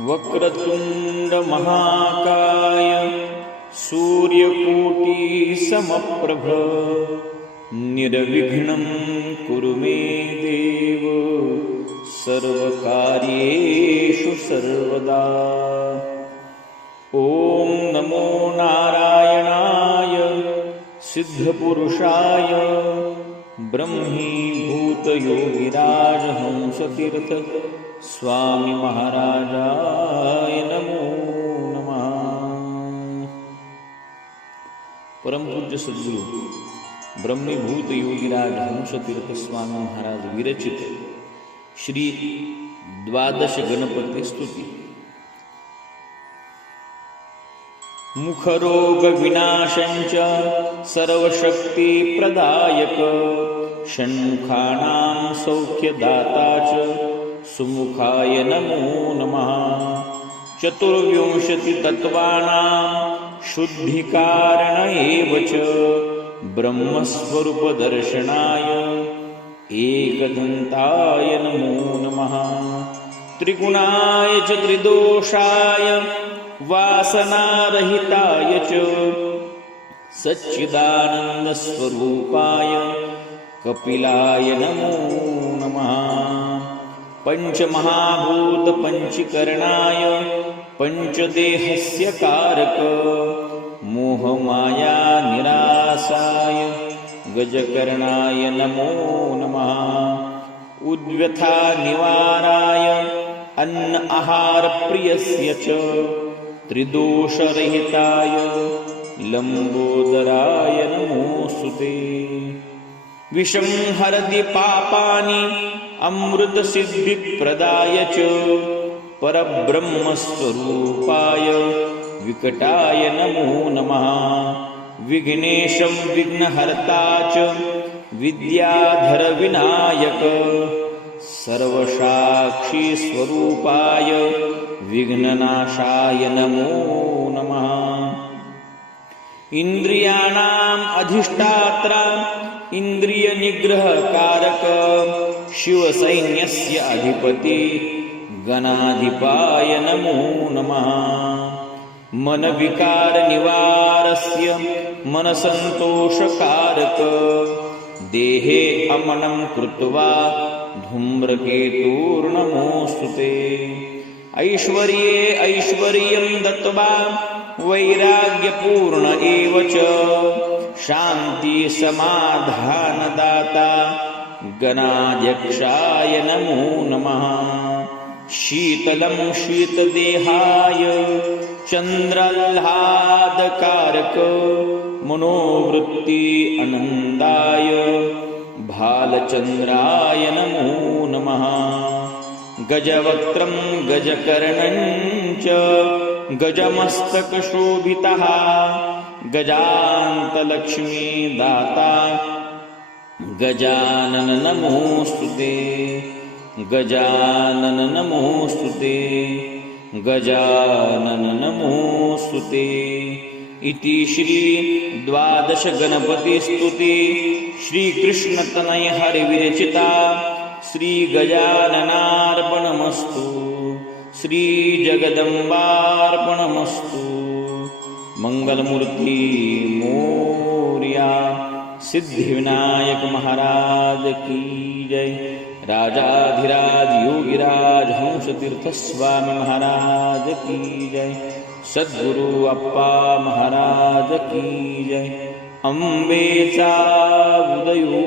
वक्रतुंड महाकाय सूर्यकोटि समप्रभ निर्विघ्नं कुरु मे देव सर्वकार्येषु सर्वदा। ॐ नमो नारायणाय सिद्धपुरुषाय ब्रह्मीभूतयोगिराज हंसतीर्थ स्वामी महाराजाय नमो नमः। परमपूज्य सद्गुरु ब्रह्मीभूत योगिराज हंसतीर्थ स्वामी महाराज विरचित श्री द्वादश गणपती स्तुती। मुखरोग विनाशंच सर्वशक्ति प्रदायक षण्मुखानां सौख्यदाता च सुमुखाय नमो नमः। चतुर्विंशति तत्वानां शुद्धिकारण एव च ब्रह्मस्वरूप दर्शनाय एकदन्ताय नमो नमः। त्रिगुणाय च त्रिदोषाय वासनारहिताय च सच्चिदानन्दस्वरूपाय कपिलाय नमो नमः। पंचमहाभूत पंचीकरणाय पंचदेहस्य कारक मोहमाया निरासाय गजकर्णाय नमो नमः। उद्व्यथा निवाराय अन्न आहार प्रियस्य च त्रिदोषरहिताय लंबोदराय नमोस्तुते। विषं हरति पापानि अमृतसिद्धिप्रदाय च परब्रह्मस्वरूपाय विकटाय नमो नमः। विघ्नेशं विघ्नहर्ता च विद्याधर विनायक सर्वसाक्षी स्वरूपाय विघ्ननाशाय नमो नमः। इंद्रियाणाम् अधिष्ठात्रा इंद्रिय निग्रह कारक शिवसैन्यस्य अधिपति गणाधिपाय नमो नमः। मन विकार निवारस्य मन संतोष कारक देहे अमनं कृत्वा धूम्रकेतुर्नमोस्तुते। ऐश्वर्ये ऐश्वर्यं दत्त्वा वैराग्यपूर्ण एव च शान्ति समाधानदाता गणाध्यक्षाय नमो नमः। शीतलं शीतदेहाय चन्द्राह्लादकारक मनोवृत्ति आनन्दाय भालचन्द्राय नमो नमः। गजवक्त्रं गजकर्णं च गजमस्तकशोभितः गजान्तलक्ष्मीदाता गजानन नमोस्तुते। गजानन नमोस्तुते। गजानन नमोस्तुते। इति श्री द्वादश गणपति स्तुति श्री कृष्ण तनय हरि विरचिता श्री गजाननार्पणमस्तु। श्री जगदम्बार्पणमस्तु। मंगलमूर्ति मोरया। सिद्धिविनायक महाराज की जय। राजाधिराज योगिराज हंसतीर्थ स्वामी महाराज की जय। सद्गुरु अप्पा महाराज की जय। अंबेचा उदयो